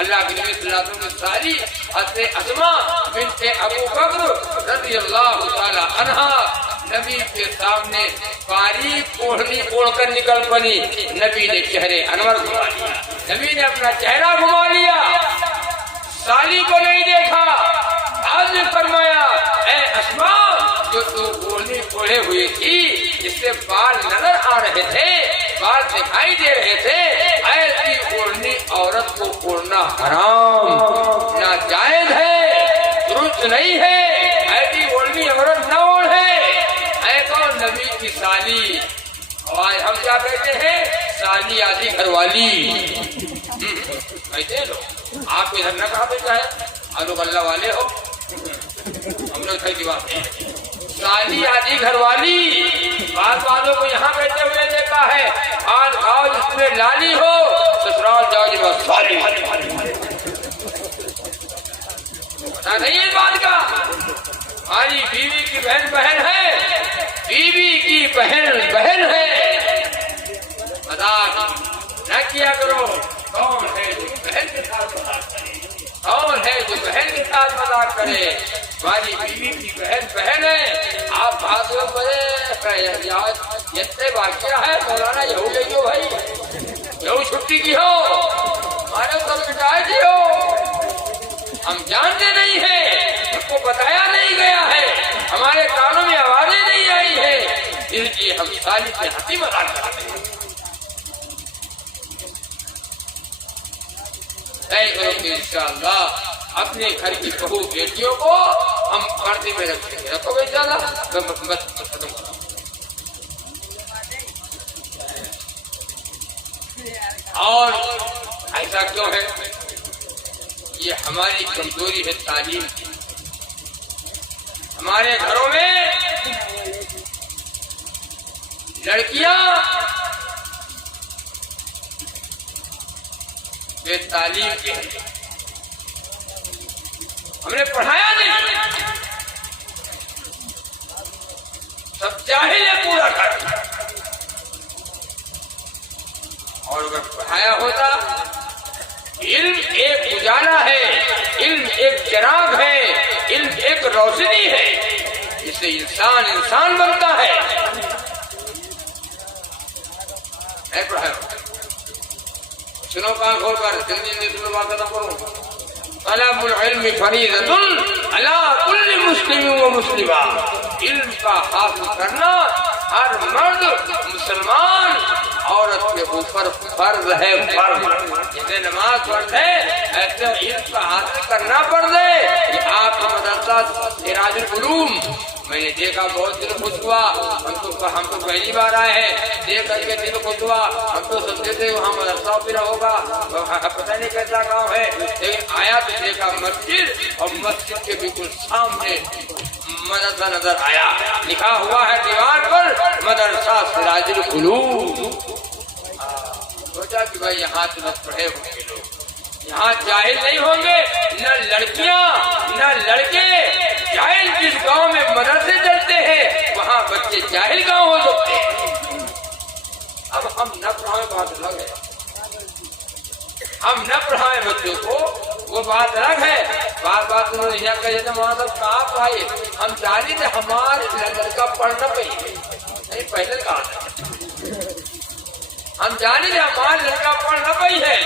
اللہ کے نبی صلی اللہ علیہ وسلم کی ساری حضرت اسما بنت ابو بکر رضی اللہ تعالی عنہا نبی کے سامنے باریک اوڑھنی اوڑھ کر نکل پڑی. نبی نے چہرے انور گھما لیا, نبی نے اپنا چہرہ گھما لیا, سالی کو نہیں دیکھا. آج نے فرمایا اے اسما جو تو اوڑھنی اوڑھے ہوئی تھی جس سے بال نظر آ رہے تھے, بال دکھائی دے رہے تھے, ایسی اوڑھنی عورت کو اوڑھنا حرام ناجائز ہے, درست نہیں ہے. ایسی اوڑھنی عورت نہ اوڑھے. اے کون نبی کی سالی, اور ہم کیا کہتے ہیں سالی آدھی گھر والی کہتے ہیں لوگ. آپ کو ادھر نہ کہا دیتا ہے آپ لوگ اللہ والے ہو, ہم لوگ کی بات ہے. سالی آدھی گھر والی بعض والوں کو یہاں بیٹھے ہوئے دیکھا ہے, آج کھاؤ جس میں لالی ہو, سسرال جاؤ جب سالی. پتا نہیں اس بات کا. ہماری بیوی کی بہن بہن ہے, بیوی کی بہن بہن ہے. مذاق نہ کیا کرو. کون ہے جو بہن کے ساتھ مذاق کرے, کون ہے جو بہن کے ساتھ مذاق کرے. ہماری بیوی کی بہن بہن ہے. آپ بھاگو بڑے جتنے واقعہ ہے مولانا یہو لے جو بھائی یہو چھٹی کی ہو, ہمارے سب مٹائے دی ہو. ہم جانتے نہیں ہیں, ہم کو بتایا نہیں گیا ہے, ہمارے کانوں میں آوازیں نہیں آئی ہے, اس لیے ہم سالی سے ہنسی مذاق کرتے ہیں. طے کرو کہ انشاءاللہ اپنے گھر کی بہو بیٹیوں کو ہم پردے میں رکھیں گے. رکھو گے انشاءاللہ. بس ختم کرو. اور ایسا کیوں ہے؟ یہ ہماری کمزوری ہے تعلیم کی. ہمارے گھروں میں لڑکیاں بے تعلیم کی, ہم نے پڑھایا نہیں, سب جاہل ہے پورا گھر. اور اگر پڑھایا ہوتا, علم ایک اجالا ہے, علم ایک چراغ ہے, علم ایک روشنی ہے, جس سے انسان انسان بنتا ہے. پڑھایا سنو کہاں کھول کر جلدی سنو بات ختم کروں. طلب العلم فریضۃ علی کل مسلم و مسلمہ. علم کا حاصل کرنا ہر مرد مسلمان عورت کے اوپر فرض ہے. فرض جیسے نماز فرض ہے ایسے علم کا حاصل کرنا فرض ہے. یہ آپ کا مدرسہ سراج العلوم میں نے دیکھا, بہت دل خوش ہوا. ہم تو پہلی بار آئے ہیں, دیکھ کر کے دل خوش ہوا. ہم تو سمجھتے تھے وہاں مدرسہ پھر ہوگا, پتہ نہیں کیسا گاؤں ہے, لیکن آیا تو دیکھا مسجد, اور مسجد کے بالکل سامنے مدرسہ نظر آیا. لکھا ہوا ہے دیوار پر مدرسہ سراج العلوم. سوچا کہ بھائی یہاں تو نہ پڑھے ہوں گے لوگ, یہاں جاہل نہیں ہوں گے, نہ لڑکیاں نہ لڑکے. جاہل جس گاؤں میں مدرسے چلتے ہیں وہاں بچے جاہل گاؤں ہو سکتے ہیں. اب ہم نہ پڑھائیں بات الگ ہے, ہم نہ پڑھائیں بچوں کو وہ بات الگ ہے. بات انہوں نے یہ کہا تھا وہاں تک کہا پڑھائیے. ہم جانی تھے ہمارے لڑکا پڑھنا پڑیے, نہیں پہلے کہا تھا ہم جانے تھے ہمارا لڑکا پڑھنا پڑی ہے.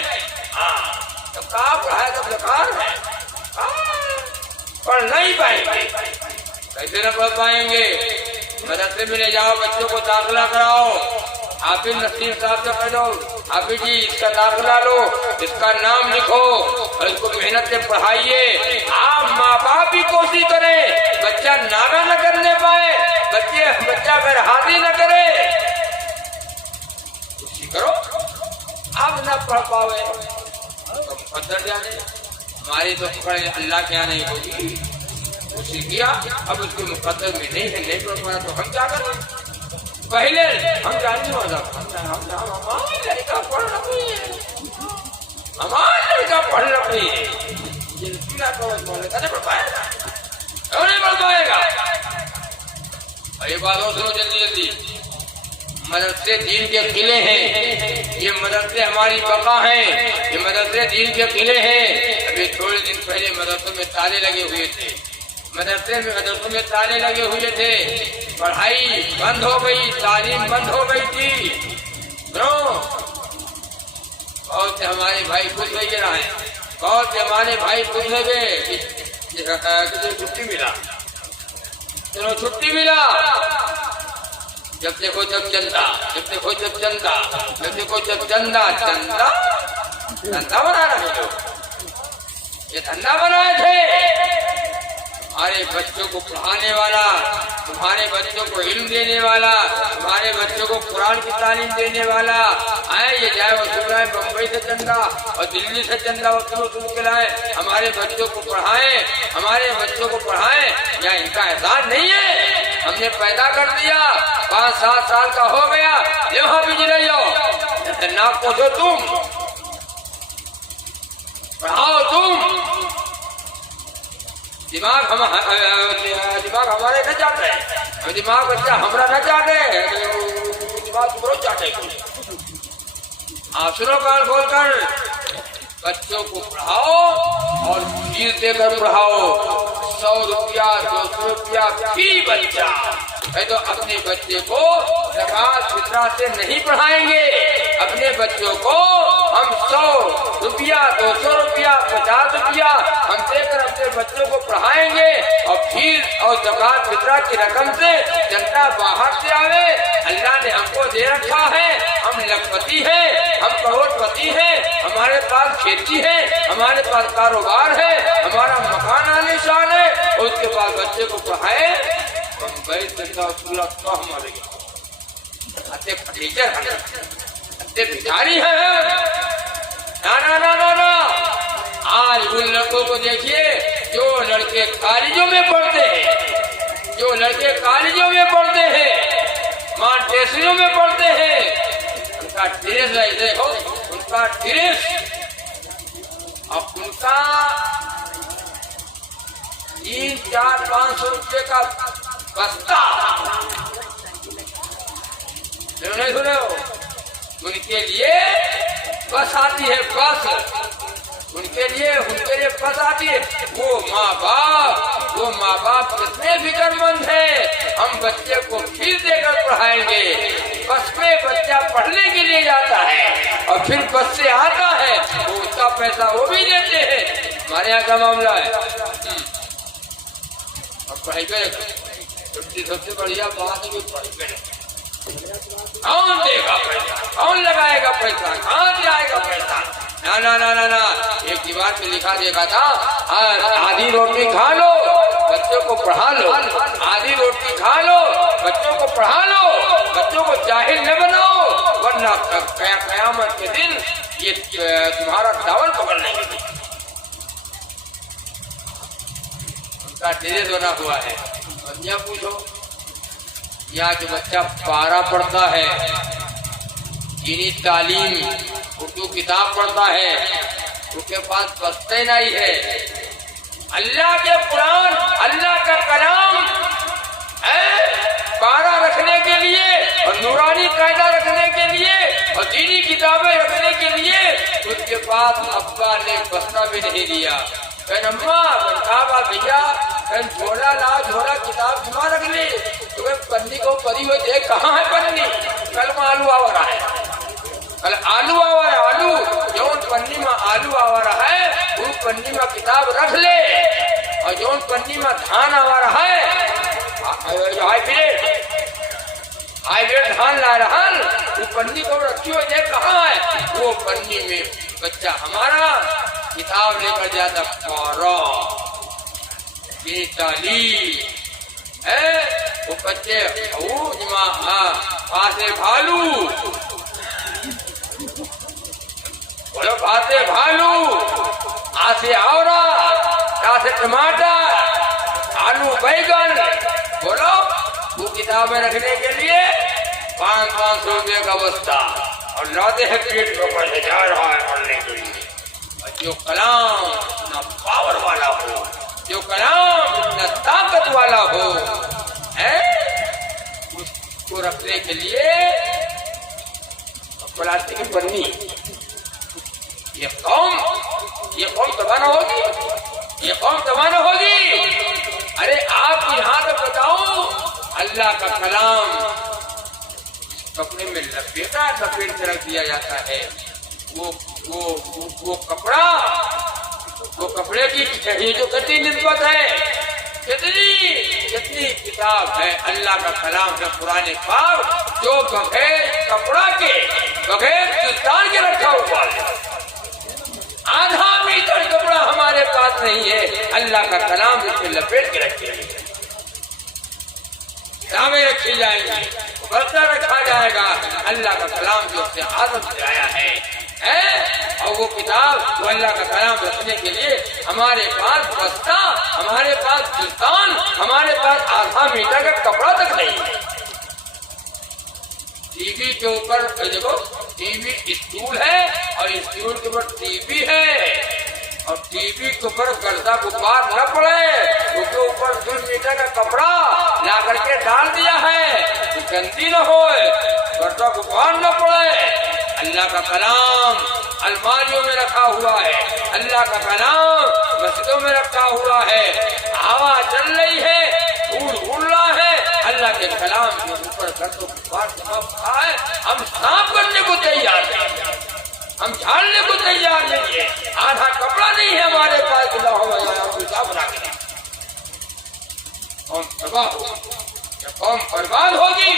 تو کہاں پڑھایا تو بیکار ہے, پڑھ نہیں پائیں گے. کیسے نہ پڑھ پائیں گے؟ مدرسے میں لے جاؤ, بچوں کو داخلہ کراؤ. حافظ نصیر صاحب سے کہہ دو حافظ جی اس کا داخلہ لو, اس کا نام لکھو اور اس کو محنت سے پڑھائیے. آپ ماں باپ بھی کوشش کریں بچہ ناغہ نہ کرنے پائے, بچہ اگر حاضر نہ کرے کرو. اب نہ پڑھ پاوے تو مقدر جانے, ہماری تو پڑھے اللہ کے یہاں نہیں ہوگی. اسی کیا اب اس کے مقدر میں نہیں ہے, نہیں پڑھ پایا تو ہم کیا کریں؟ پہلے ہم جاننے والا ہمارا لڑکا پڑھنا چاہیے, ہمارا لڑکا پڑھنا چاہیے. نہیں پڑھ پائے گا, نہیں پڑھ پائے گا. یہ بات ہو سنو جلدی جلدی. مدرسے دین کے قلعے ہیں، یہ مدرسے ہماری بقا ہیں، یہ مدرسے دین کے قلعے ہیں۔ ابھی تھوڑے دن پہلے مدرسوں میں تالے لگے ہوئے تھے، مدرسوں میں تالے لگے ہوئے تھے، پڑھائی بند ہو گئی، تعلیم بند ہو گئی تھی۔ بہت سے ہمارے بھائی خوش ہو گئے ہیں، بہت سے ہمارے بھائی خوش ہو گئے، چھٹی ملا، چلو چھٹی ملا۔ جب دیکھو جب چندہ، جب دیکھو جب چندہ، جب دیکھو جب چندہ، چندہ دھندا بنا رہے ہو، یہ دھندا بنائے تھے۔ تمہارے بچوں کو پڑھانے والا، تمہارے بچوں کو علم دینے والا، تمہارے بچوں کو قرآن کی تعلیم دینے والا آئے، یہ جائے وصول لائے بمبئی سے چندہ اور دلی سے چندہ وصول کے لائے، ہمارے بچوں کو پڑھائیں، ہمارے بچوں کو پڑھائیں۔ یا ان کا احسان نہیں ہے؟ ہم نے پیدا کر دیا، 5-7 سال کا ہو گیا، یہاں بھی رہی ہو، ناک پوچھو تم، پڑھاؤ تم۔ دماغ ہمارے نہ چاہتے، دماغ بچہ ہمارا نہ چاہتے، دماغ تمہارا چاہتے۔ آپ سنو کان کھول کر، بچوں کو پڑھاؤ اور فیس دے کر پڑھاؤ، 100 روپیہ 200 روپیہ فی بچہ۔ تو اپنے بچے کو زکات فطرہ سے نہیں پڑھائیں گے، اپنے بچوں کو ہم 100 روپیہ 200 روپیہ 50 روپیہ ہم دے کر اپنے بچوں کو پڑھائیں گے، اور فیس اور زکات فطرہ کی رقم سے جنتا باہر سے آوے۔ اللہ نے ہم کو دے رکھا ہے، ہم لکھپتی ہیں، ہم کروڑ پتی ہیں، ہمارے پاس کھیتی ہے، ہمارے پاس کاروبار ہے، ہمارا مکان عالیشان ہے، اور اس کے بعد بچے کو پڑھائے۔ بمبئی سے ہمارے اتے فرنیچر ہیں، اتے بھکاری ہیں۔ نا آج ان لڑکوں کو دیکھیے جو لڑکے کالجوں میں پڑھتے ہیں، جو لڑکے کالجوں میں پڑھتے ہیں، مانٹیسریوں میں پڑھتے ہیں، ان کا ڈریس ہے، دیکھو ان کا ڈریس، اور ان کا 300-400-500 روپے کا بستہ، نہیں سنے ہو؟ ان کے لیے بس آتی ہے، بس ان کے لیے بس آتی ہے۔ وہ ماں باپ کتنے فکر مند ہیں، ہم بچے کو فیس دے کر پڑھائیں گے، بس میں بچہ پڑھنے کے لیے جاتا ہے، اور پھر بس سے آتا ہے، وہ اس کا پیسہ وہ بھی دیتے ہیں۔ ہمارے یہاں کا معاملہ ہے، اب پڑھائی کرے سب سے بڑھیا بات ہے کہ پڑھائی کرے، کون دے گا پیسہ، کون لگائے گا پیسہ، کہاں سے آئے گا پیسہ؟ نا ایک دیوار پہ لکھا دیکھا تھا، آدھی روٹی کھا لو بچوں کو پڑھا لو، آدھی روٹی کھا لو بچوں کو پڑھا لو، بچوں کو جاہل نہ بناؤ، ورنہ قیامت کے دن یہ تمہارا ٹاول پکڑ لیں گے۔ ان کا ڈریس بنا ہوا ہے، بچہ پوچھو، یہاں جو بچہ 12 پڑھتا ہے، دینی تعلیم اردو کتاب پڑھتا ہے، اس کے پاس بستہ نہیں ہے، اللہ کے قرآن، اللہ کا کلام ہے 12 رکھنے کے لیے، اور نورانی قاعدہ رکھنے کے لیے، اور دینی کتابیں رکھنے کے لیے، اس کے پاس ابا نے بستہ بھی نہیں دیا۔ کتابہ بھیا جھولا لا، جھولا کتاب جمع رکھ لی، تمہیں پنی کو پری ہوئی دیکھ، کہاں ہے پنی؟ کل میں آلو آ رہا ہے، کل آلو آ رہا ہے، آلو جون پنی میں آلو آ رہا ہے، وہ پنی میں کتاب رکھ لے، اور جون پنی میں دھان آ رہا ہے، ہائیبریڈ دھان لا رہا ہے، وہ پنی کو رکھی ہوئی دیکھ، کہاں ہے؟ وہ پنی میں بچہ ہمارا کتاب لے کر جاتا، یہ تعلیم ہے، وہ بچے پاسے بھالو، بولو پاسے بھالو، آسے آورا، آسے ٹماٹر، آلو بیگن، بولو وہ کتابیں رکھنے کے لیے 500 روپے کا بستہ، اور لاتے ہیں پیٹ پکڑ کے جا رہا ہے پڑھنے کے لیے۔ جو کلام اتنا پاور والا ہو، جو کلام اتنا طاقت والا ہو، اس کو رکھنے کے لیے پلاسٹک کی پنی، یہ قوم تباہ نہ ہوگی، یہ قوم تباہ نہ ہوگی۔ ارے آپ یہاں تک بتاؤ، اللہ کا کلام کپڑے میں لپیٹ کے رکھ دیا جاتا ہے، وہ کپڑا، وہ کپڑے کی یہ جو کتنی نسبت ہے، کتنی کتاب ہے، اللہ کا کلام ہے قرآن پاک، جو بغیر کپڑا کے، بغیر دستار کے رکھا ہوا ہے۔ آدھا میٹر کپڑا ہمارے پاس نہیں ہے، اللہ کا کلام اس میں لپیٹ کے رکھے ہیں، کتابیں رکھی جائیں گی، برتن رکھا جائے گا، اللہ کا کلام جو اس سے آدم سے آیا ہے، اور وہ کتاب، وہ اللہ کا کلام رکھنے کے لیے ہمارے پاس بستہ، ہمارے پاس دستان، ہمارے پاس آدھا میٹر کا کپڑا تک نہیں ہے۔ ٹی وی کے اوپر دیکھو، ٹی وی اسٹول ہے اور اسٹول کے اوپر ٹی وی ہے، اور ٹی وی کے اوپر گردہ غبار نہ پڑے، اس کے اوپر 2 میٹر کا کپڑا لا کر کے ڈال دیا ہے، گندی نہ ہوئے، گردہ غبار نہ پڑے۔ اللہ کا کلام الماریوں میں رکھا ہوا ہے، اللہ کا کلام مسجدوں میں رکھا ہوا ہے، ہوا چل رہی ہے، دھول اڑ رہا ہے، اللہ کے کلام کے اوپر گرد و غبار جمع ہوا ہے، ہم صاف کرنے کو تیار ہیں، ہم جھاڑنے کو تیار نہیں ہے، آدھا کپڑا نہیں ہے ہمارے پاس، اللہ بنا کے قوم تباہ ہوگی، قوم برباد ہوگی،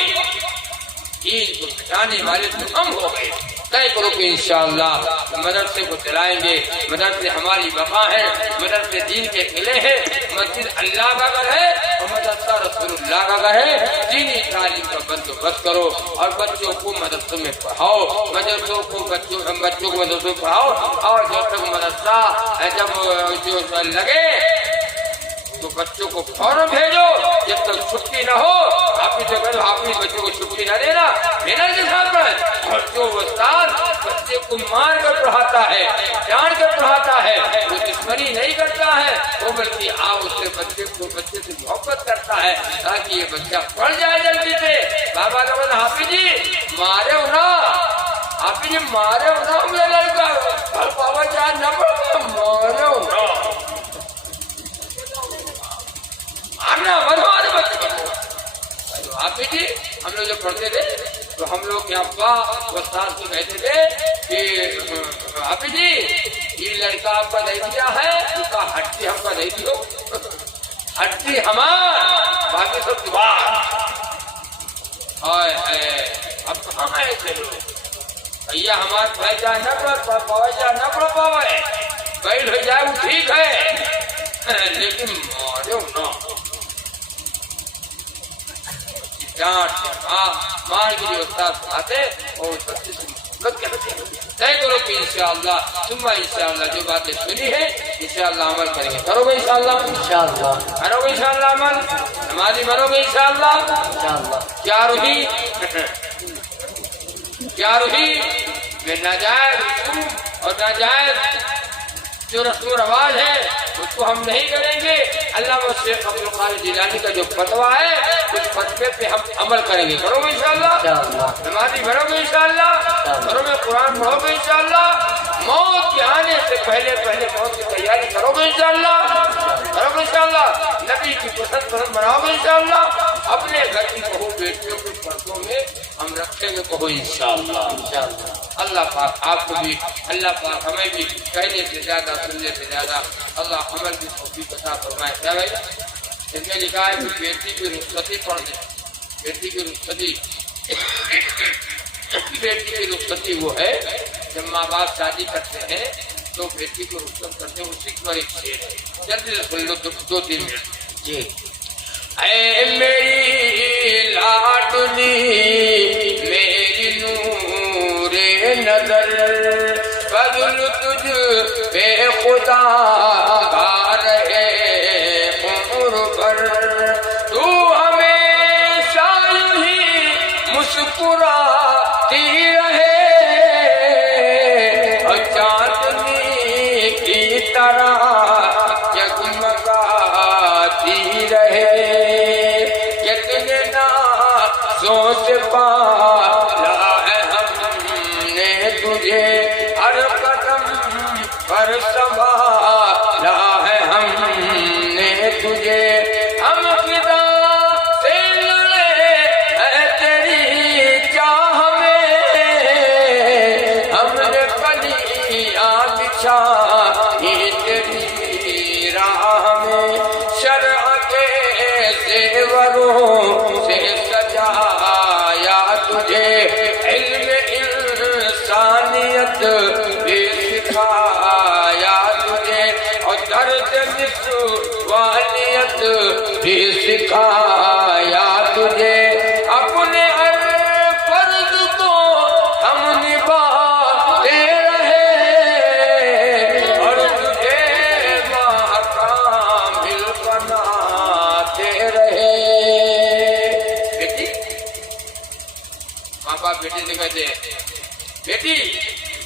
دین کو بچانے والے تو ہم ہو گئے۔ طے کرو کہ انشاءاللہ مدرسے کو چلائیں گے، مدرسے ہماری بقا ہے، مدرسے دین کے قلعے ہیں، مسجد اللہ کا گھر ہے اور مدرسہ رسول اللہ کا گھر ہے۔ دینی تعلیم کا بندوبست کرو اور بچوں کو مدرسوں میں پڑھاؤ، بچوں کو مدرسوں میں پڑھاؤ، اور جب تک مدرسہ جب لگے تو بچوں کو فوراً بھیجو، جب تک چھٹی نہ ہو، حافظ بچوں کو چھٹی نہ دینا، محنت کے ساتھ پڑھیں، اور جو استاد بچے کو مار کر پڑھاتا ہے، ڈانٹ کر پڑھاتا ہے، وہ دشمنی نہیں کرتا ہے، وہ بلکہ اس سے بچے سے محبت کرتا ہے تاکہ یہ بچہ پڑھ جائے جلدی سے۔ بابا کا بول حافظ جی مارے ہونا، حافظ جی مارے ہونا، میرا لڑکا بابا جان نہ پڑھتا، مارے ہونا، حافظ جی ہم لوگ جب پڑھتے تھے تو ہم لوگ کے ابا استاد کو کہتے تھے کہ حافظ جی یہ لڑکا آپ کا نہیں دیا ہے، اس کا ہڈی ہم کا نہیں دیو، ہڈی ہمار باقی سب دوبار۔ اب کہاں ہے ایسے لوگ، بھیا ہمارے بھائی جان نہ پڑھ پاوے، بیل ہو جائے وہ ٹھیک ہے، لیکن مارے نہ، مار کے جو استاد آتے اور بچے سے محبت کرتے ہیں۔ طے کرو کہ انشاءاللہ تم انشاءاللہ جو باتیں سنی ہے انشاءاللہ عمل کریں گے، کرو گے انشاءاللہ، کرو گے انشاءاللہ عمل، نمازی بنو گے انشاءاللہ۔ کیا روحی میں ناجائز رسوم اور ناجائز جو رسم و رواج ہے اس کو ہم نہیں کریں گے۔ علامہ شیخ عبد القادر جیلانی کا جو فتویٰ ہے اس فتوے پہ ہم عمل کریں گے، کرو گے انشاءاللہ، نمازی بنو گے انشاءاللہ، کرو گے قرآن پڑھو گے انشاءاللہ، موت کے آنے سے پہلے موت کی تیاری کرو گے انشاءاللہ، کرو گے انشاءاللہ، نبی کی پسند بناؤ گے انشاءاللہ، اپنے گھر کی بہو بیٹیوں کے پردوں میں ہم رکھیں گے، کہو انشاءاللہ۔ اللہ پاک آپ کو بھی، اللہ پاک ہمیں بھی کہنے سے زیادہ سننے سے زیادہ اللہ عمل کی توفیق عطا فرمائے۔ کیا بھائی اس میں لکھا ہے کہ بیٹی کی رخصتی پڑھ دیں، بیٹی کی رخصتی، بیٹی کی رخصتی وہ ہے جب ماں باپ شادی کرتے ہیں تو بیٹی کو رخصت کرتے ہیں، اسی پر ایک شعر ہے، جلدی سے سن لو 2-3 منٹ جی۔ اے میری لاڈلی میری نور نظر، فضل تجھ بے خدا کا رہے عمر بھر، تو ہمیشہ ہی مسکراتی رہے اور چاندنی کی طرح جگمگاتی رہے، کتنے نازوں سے پالا ہے ہم پالا ہے ہم نے تجھے، ہم فدا سے لڑے اے تیری چاہ میں، ہم نے کلیاں بچھائی تیری راہ میں، شرع کے زیوروں سے سجایا تجھے، علم انسانیت بھی سکھایا تجھے، اور درد نسوانیت بھی سکھایا تجھے، اپنے ہر فرض کو ہم نبھاتے رہے، اور تجھے ماں کامل بناتے رہے۔ بیٹی، ماں باپ بیٹی سے کہتے ہیں بیٹی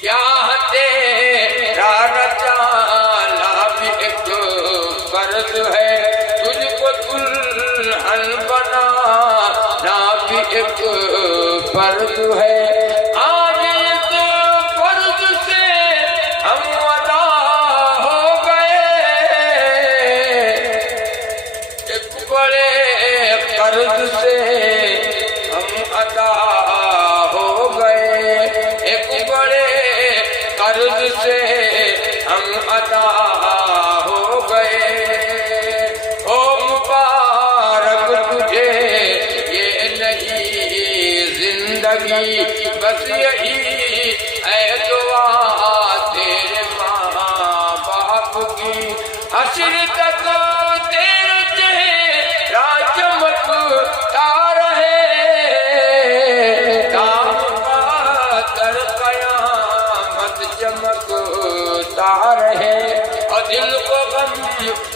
کیا تیرا رچانا بھی ایک فرض ہے، تجھ کو دلہن بنانا بھی ایک فرض ہے، آج اس فرض سے ہم ادا ہو گئے، ایک بڑے فرض سے ہم ادا ہو گئے، ایک بڑے قرض سے ہم ادا ہو گئے، او مبارک تجھے یہ نئی زندگی، بس یہی اے دعا تیرے ماں باپ کی، حشر تک تیرے چہرہ چمکتا رہے، دام در قیامت چمکتا رہے، اور دل کو غم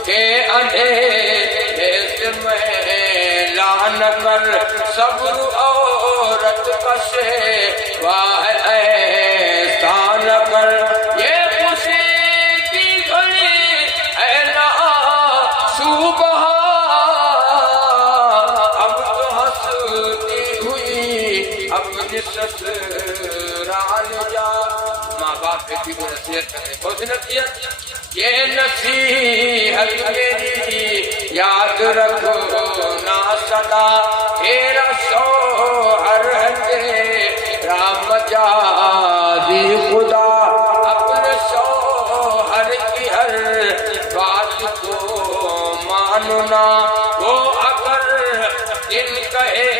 کے اندھیرے سے میلا نہ کر، صبر عورت کا شیوا ہے ایسا نہ کر، یہ خوشی کی گھڑی ہے نہ آنسو بہا، اب تو ہنستی ہوئی اپنی سسرال جا۔ ماں باپ بیٹی کو نصیحت کرتے، کون سی نصیحت؟ یہ نصیحت میری یاد رکھو نا صدا، تیرا شوہر ہے تیرا مجازی خدا، اپنے شوہر کی ہر بات کو ماننا، وہ اگر دن کہے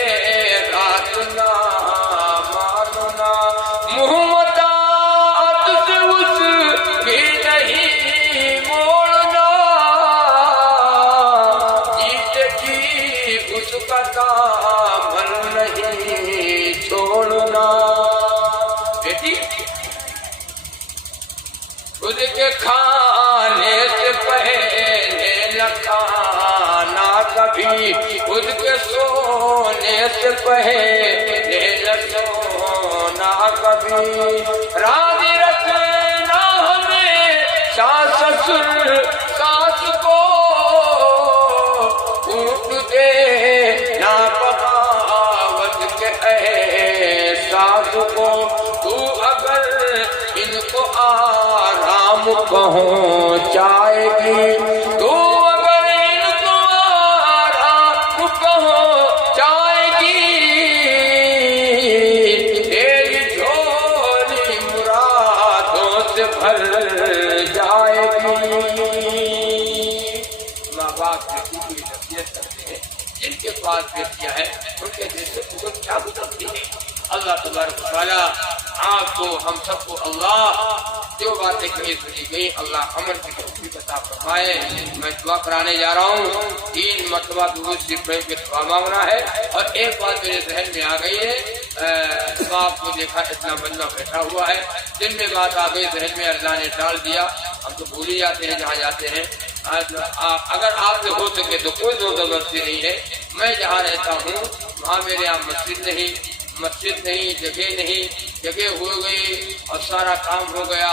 رات نہ ماننا، منہ مطاعت سے اس کی نہیں موڑنا، جیتے جی اس کا دامن نہیں چھوڑنا۔ بیٹی خود کے کھانے سے پہلے نہ کھانا کبھی، خود کے سونے سے پہلے نہ سونا کبھی، راضی رکھنا ہمیں سسر ساس کو، اونٹ دے نہ بغاوت کے احساس کو، تو اگر ان کو آرام پہنچائے گی، تو اگر ان کو آرام پہنچائے گی، تیری جھولی مرادوں سے بھر جائے گی۔ ماں باپ بیٹی کی نصیحت کرتے ہیں، جن کے پاس بیٹیاں ہیں ان کے دل سے کیا گزرتی ہے۔ اللہ تبارک و تعالیٰ آپ کو ہم سب کو اللہ جو باتیں کہیں سنی گئی اللہ عمل کی توفیق عطا فرمائے۔ میں دعا کرانے جا رہا ہوں، 3 مرتبہ درود شریف پڑھ کے دعا مانگنا ہے، اور ایک بات میرے ذہن میں آ گئی ہے، آپ کو دیکھا اتنا بندہ بیٹھا ہوا ہے، دل میں بات آ گئی، ذہن میں اللہ نے ڈال دیا، ہم تو بھول ہی جاتے ہیں جہاں جاتے ہیں۔ اگر آپ سے ہو سکے تو کوئی زور زبردستی نہیں ہے، میں جہاں رہتا ہوں وہاں میرے یہاں مسجد نہیں، جگہ نہیں، جگہ ہو گئی اور سارا کام ہو گیا،